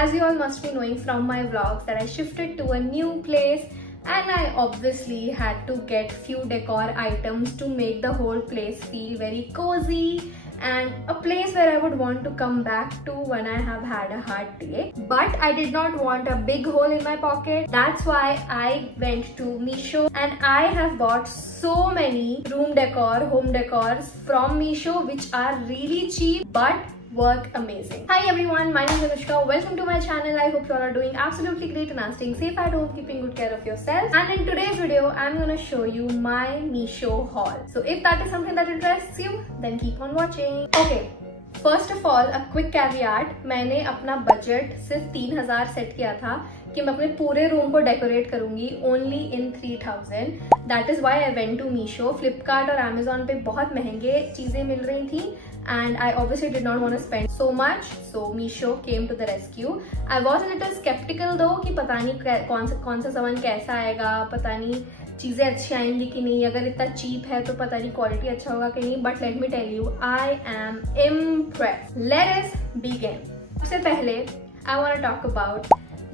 as you all must be knowing from my vlogs that I shifted to a new place and I obviously had to get few decor items to make the whole place feel very cozy and a place where I would want to come back to when I have had a hard day. But I did not want a big hole in my pocket. That's why I went to Meesho and I have bought so many room decor, home decors from Meesho which are really cheap but work amazing. Hi everyone, my name is Anushka. Welcome to my channel. I hope you all are doing absolutely great and are staying safe at home, keeping good care of yourself. And in today's video, I'm gonna show you my Meesho haul. So if that is something that interests you, then keep on watching. Okay. First of all, a quick caveat. मैंने अपना budget सिर्फ 3000 set किया था कि मैं अपने पूरे room को डेकोरेट करूंगी only in 3000. That is why I went to Meesho. Flipkart और Amazon पे बहुत महंगे चीजें मिल रही थी and I obviously did not want to spend so much, so Meesho came to the rescue. I was a little skeptical though कि पता नहीं कौन सा सामान कैसा आएगा, पता नहीं चीजें अच्छी आएंगी कि नहीं, अगर इतना चीप है तो पता नहीं क्वालिटी अच्छा होगा कि नहीं. But let me tell you, I am impressed. Let us begin. सबसे पहले I want to talk about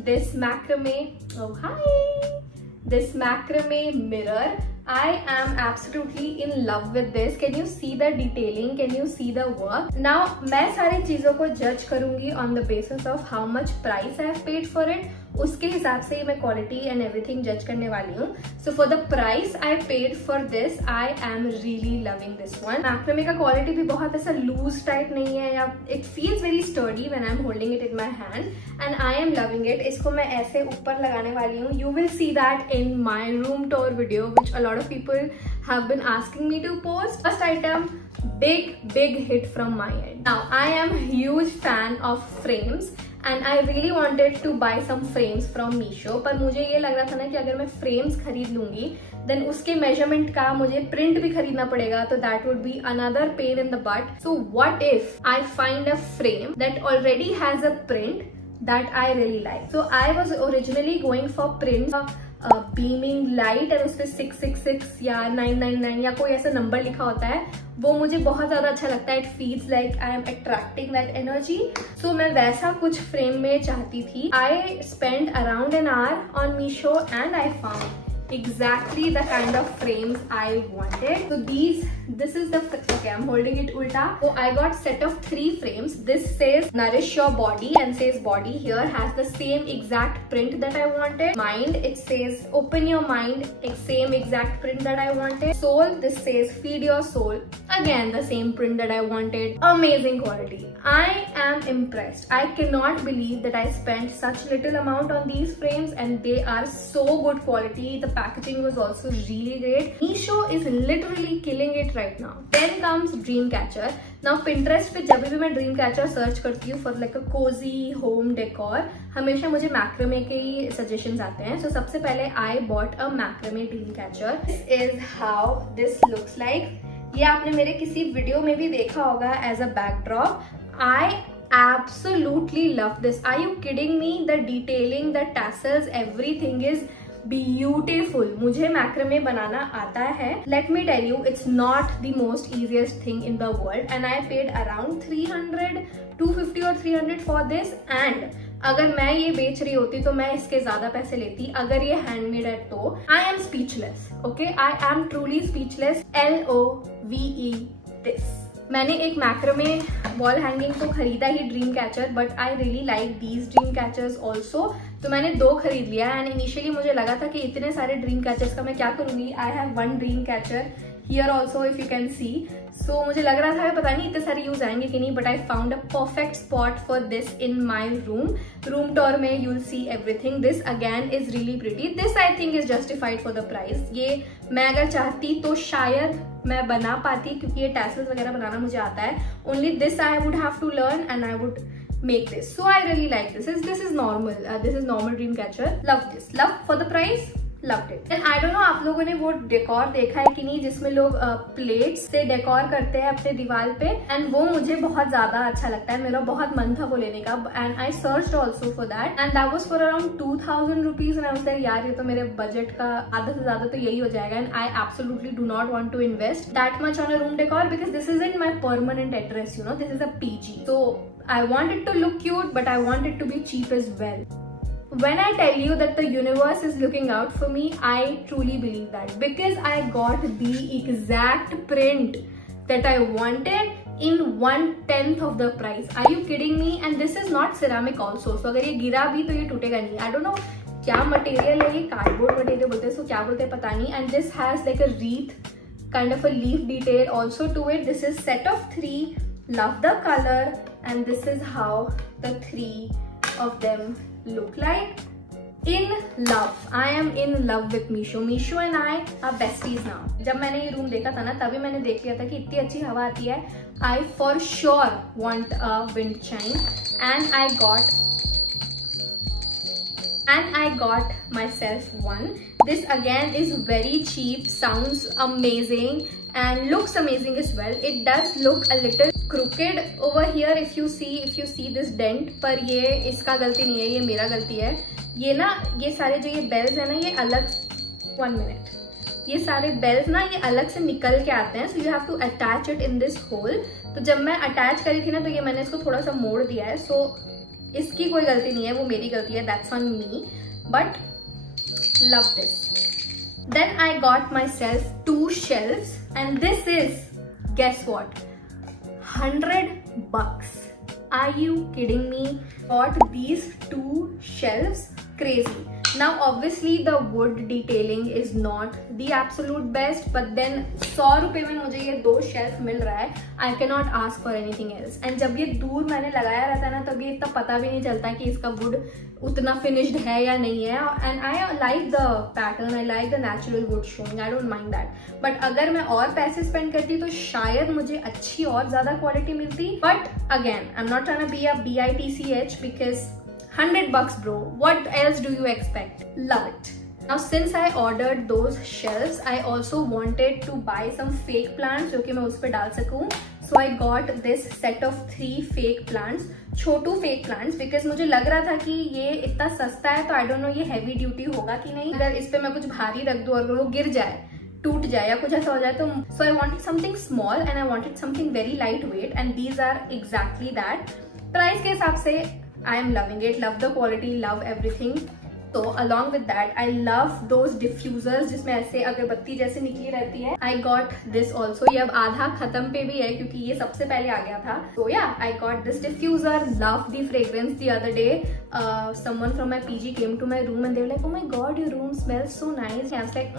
this macrame. Oh hi, this macrame mirror. I am absolutely in love with this. Can you see the detailing? Can you see the work? Now, मैं सारी चीजों को जज करूंगी on the basis of how much price I have paid for it. उसके हिसाब से मैं quality and everything जज करने वाली हूँ. So for the price I paid for this, I am really loving this one. मैक्रामे का quality भी बहुत ऐसा loose type नहीं है, या it feels very sturdy when I'm holding it in my hand, and I am loving it. इसको मैं ऐसे ऊपर लगाने वाली हूँ. You will see that in my room tour video, which a lot of people have been asking me to post. First item, big hit from my end. Now I am a huge fan of frames and I really wanted to buy some frames from Meesho, पर मुझे ये लग रहा था ना कि अगर मैं frames खरीद लूंगी then उसके measurement का मुझे print भी खरीदना पड़ेगा, तो that would be another pain in the butt. So what if I find a frame that already has a print that I really like? So I was originally going for prints beaming light और उसपे 666 या 999 या कोई ऐसा number लिखा होता है, वो मुझे बहुत ज्यादा अच्छा लगता है. It feels like I am attracting that energy. So मैं वैसा कुछ फ्रेम में चाहती थी. I spend around an hour on Meesho and I found exactly the kind of frames I wanted. So this is the, okay, I'm holding it ulta. So I got set of 3 frames. This says nourish your body and says body. Here has the same exact print that I wanted. Mind, it says open your mind, same exact print that I wanted. Soul, this says feed your soul, again the same print that I wanted. Amazing quality. I am impressed. I cannot believe that I spent such little amount on these frames and they are so good quality. The packaging was also really great. Meesho is literally killing it right now. Then comes Dreamcatcher. Now Pinterest पे जब भी मैं Dreamcatcher search करती हूँ for like a cozy home decor, हमेशा मुझे macrame के ही suggestions आते हैं. So सबसे पहले I bought a macrame Dreamcatcher. This is how this looks like. ये आपने मेरे किसी वीडियो में भी देखा होगा as a backdrop. I absolutely love this. Are you kidding me? The detailing, the tassels, everything is beautiful. मुझे मैक्रामे बनाना आता है. Let me tell you, it's not the most easiest thing in the world and I paid around 300, 250 or 300 for this. And अगर मैं ये बेच रही होती तो मैं इसके ज्यादा पैसे लेती. अगर ये हैंडमेड है तो I am speechless. Okay, I am truly speechless. LOVE this. मैंने एक मैक्रामे वॉल हैंगिंग तो खरीदा ही Dreamcatcher, but I really like these Dreamcatchers also. तो मैंने 2 खरीद लिया एंड इनिशियली मुझे लगा था कि इतने सारे Dreamcatchers का मैं क्या करूंगी. I have 1 Dreamcatcher here also if you can see. So मुझे लग रहा था पता नहीं इतने सारे यूज आएंगे कि नहीं, but I found a perfect spot for this in my room. Room tour में you will see everything. This again is really pretty. This I think is justified for the price. ये मैं अगर चाहती तो शायद मैं बना पाती, क्योंकि ये टैसल्स वगैरह बनाना मुझे आता है. Only this I would have to learn and I would make this. So I really like this. This is normal. This is normal Dreamcatcher. Love this. Love for the price. Loved it. And I don't know आप लोगों ने वो decor देखा है कि नहीं, जिसमें लोग प्लेट्स से डेकोर करते हैं अपने दीवार पे, एंड वो मुझे बहुत ज्यादा अच्छा लगता है. मेरा बहुत मन था वो लेने का and I searched also for that and that was for around 2000 rupees. And I was like यार ये तो मेरे बजट का आधा से ज्यादा तो यही हो जाएगा, and I absolutely do not want to invest that much on a room decor because this is in my permanent address. You know, this is a PG. So I want it to look cute, but I want it to be cheap as well. When I tell you that the universe is looking out for me, I truly believe that, because I got the exact print that I wanted in 1/10 of the price. Are you kidding me? And this is not ceramic also. So अगर ये गिरा भी तो ये टूटेगा नहीं. I don't know क्या material है, ये कार्डबोर्ड मटेरियल बोलते हैं, सो क्या बोलते हैं पता नहीं. And this has like a wreath, kind of a leaf detail also to it. This is set of 3. Love the color, and this is how the 3 of them look like. In love. I am in love with Meesho. Meesho and I are besties now. जब मैंने ये room देखा था ना, तभी मैंने देख लिया था कि इतनी अच्छी हवा आती है. I for sure want a wind chime, and I got myself one. This again is very cheap, sounds amazing and looks amazing as well. It does look a little crooked over here if you see this dent, पर ये इसका गलती नहीं है, ये मेरा गलती है. ये ना, ये सारे जो ये बेल्स है ना, ये अलग 1 minute, ये सारे बेल्स ना ये अलग से निकल के आते हैं. So you have to attach it in this hole. तो जब मैं अटैच करी थी ना, तो ये मैंने इसको थोड़ा सा मोड़ दिया है. सो इसकी कोई गलती नहीं है, वो मेरी गलती है. That's on me, but love this. Then I got myself 2 shelves, and this is, guess what, $100. Are you kidding me? Got these 2 shelves. Crazy. Now obviously the wood detailing is not the absolute best, but then 100 रुपए में मुझे ये 2 shelf मिल रहा है. I cannot ask for anything else. And जब ये दूर मैंने लगाया रहता है ना, तब ये इतना पता भी नहीं चलता कि इसका wood उतना finished है या नहीं है. And I like the pattern, I like the natural wood showing, I don't mind that. But अगर मैं और पैसे spend करती तो शायद मुझे अच्छी और ज़्यादा quality मिलती. But again, I'm not trying to be a bitch because $100 bro, what else do you expect? Love it. Now since I ordered those shelves, I also wanted to buy some fake plants जो कि मैं उस पे डाल सकूं. So I got this set of 3 fake plants, Chhotu fake plants, because मुझे लग रहा था कि ये इतना सस्ता है तो I don't know ये heavy duty होगा कि नहीं. अगर इस पे मैं कुछ भारी रख दूं और वो गिर जाए, टूट जाए या कुछ ऐसा हो जाए तो. So I wanted something small and I wanted something very lightweight, and these are exactly that. Price के हिसाब से I am loving it, love the quality, love everything. So along with that, I love those diffusers जिसमें ऐसे अगरबत्ती जैसे निकली रहती है. I got this also. ये अब आधा खत्म पे भी है क्योंकि ये सबसे पहले आ गया था. So yeah, I got this diffuser. Love the fragrance. The other day, someone from my PG came to my room and they were like, "Oh my God, your room smells so nice." And I was like,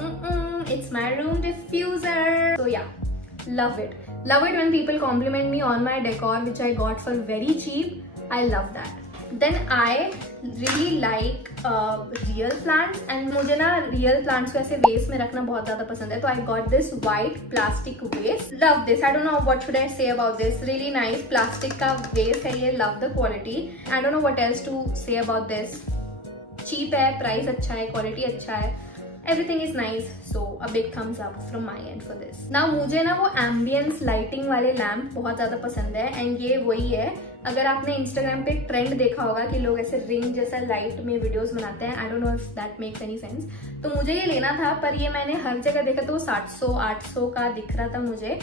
it's my room diffuser. So yeah, love it. Love it when people compliment me on my decor, which I got for very cheap. I love that. Then I really like real plants, and मुझे ना real plants को ऐसे vase में रखना बहुत ज़्यादा पसंद है. तो I got this white plastic vase. Love this. I don't know what should I say about this. Really nice plastic का vase है ये. Love the quality. I don't know what else to say about this. Cheap है, price अच्छा है, quality अच्छा है. Everything is nice, so a big thumbs up from my end for this. Now मुझे ना वो ambience lighting वाले lamp बहुत ज़्यादा पसंद है, and ये वही है. अगर आपने Instagram पे ट्रेंड देखा होगा कि लोग ऐसे रिंग जैसा लाइट में वीडियोस बनाते हैं, I don't know if that makes any sense. तो मुझे ये लेना था, पर ये मैंने हर जगह देखा तो 700-800 का दिख रहा था मुझे.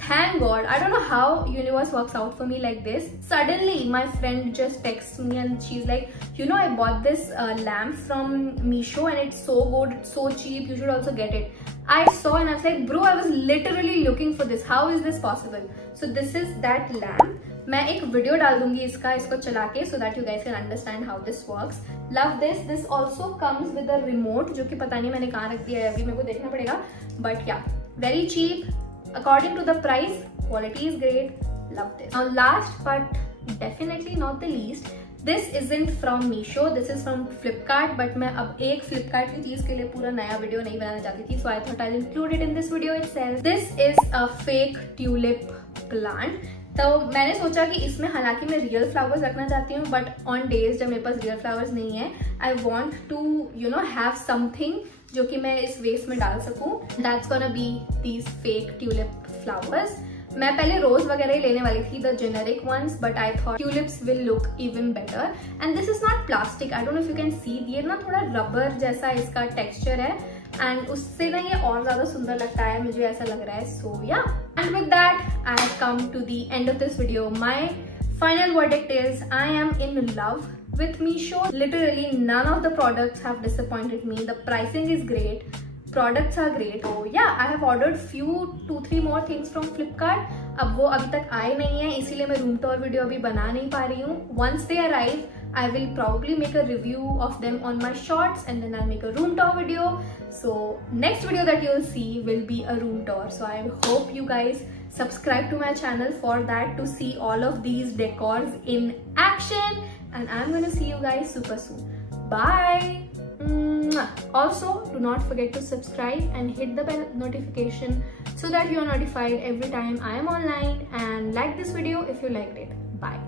Thank God. I don't know how universe works out for me like this. Suddenly, my friend just texts me and she's like, you know, I bought this lamp from Meesho and it's so good, it's so cheap. You should also get it. I saw and I was like, bro, I was literally looking for this. How is this possible? So this is that lamp. मैं एक video डाल दूंगी इसको चला के, so that you guys can understand how this works. Love this. This also comes with a remote, जो कि पता नहीं मैंने कहाँ रख दिया है, अभी मेरे को देखना पड़ेगा. But yeah, very cheap. According to the price, quality is great. Love this. Now last but definitely not the least, this isn't from Meesho. This is from Flipkart. But मैं अब एक Flipkart की चीज के लिए पूरा नया वीडियो नहीं बनाना चाहती थी, so I thought I'll include it in this video itself. This is a fake tulip plant. तो मैंने सोचा कि इसमें हालांकि मैं रियल फ्लावर्स रखना चाहती हूँ, बट ऑन डेज जब मेरे पास रियल फ्लावर्स नहीं है, I want to you know have something जो कि मैं इस वेस में डाल सकूँ. That's gonna be these fake tulip flowers. मैं पहले रोज वगैरह ही लेने वाली थी, the generic ones, but I thought tulips will look even better. And this is not plastic. I don't know if you can see, ये ना थोड़ा रबर जैसा इसका टेक्सचर है, एंड उससे ना ये और ज्यादा सुंदर लगता है, मुझे ऐसा लग रहा है. So yeah, and with that I have come to the end of this video. My Final verdict is I am in love with Meesho. Literally none of the products have disappointed me. The pricing is great, products are great. So yeah, I have ordered few 2-3 more things from Flipkart. अब वो अभी तक आए नहीं है, इसीलिए मैं room tour video अभी बना नहीं पा रही हूँ. Once they arrive, I will probably make a review of them on my shorts and then I'll make a room tour video. So next video that you'll see will be a room tour. So I hope you guys subscribe to my channel for that, to see all of these decors in action. And I'm gonna see you guys super soon. Bye! Also, do not forget to subscribe and hit the bell notification so that you are notified every time I am online, and like this video if you liked it. Bye.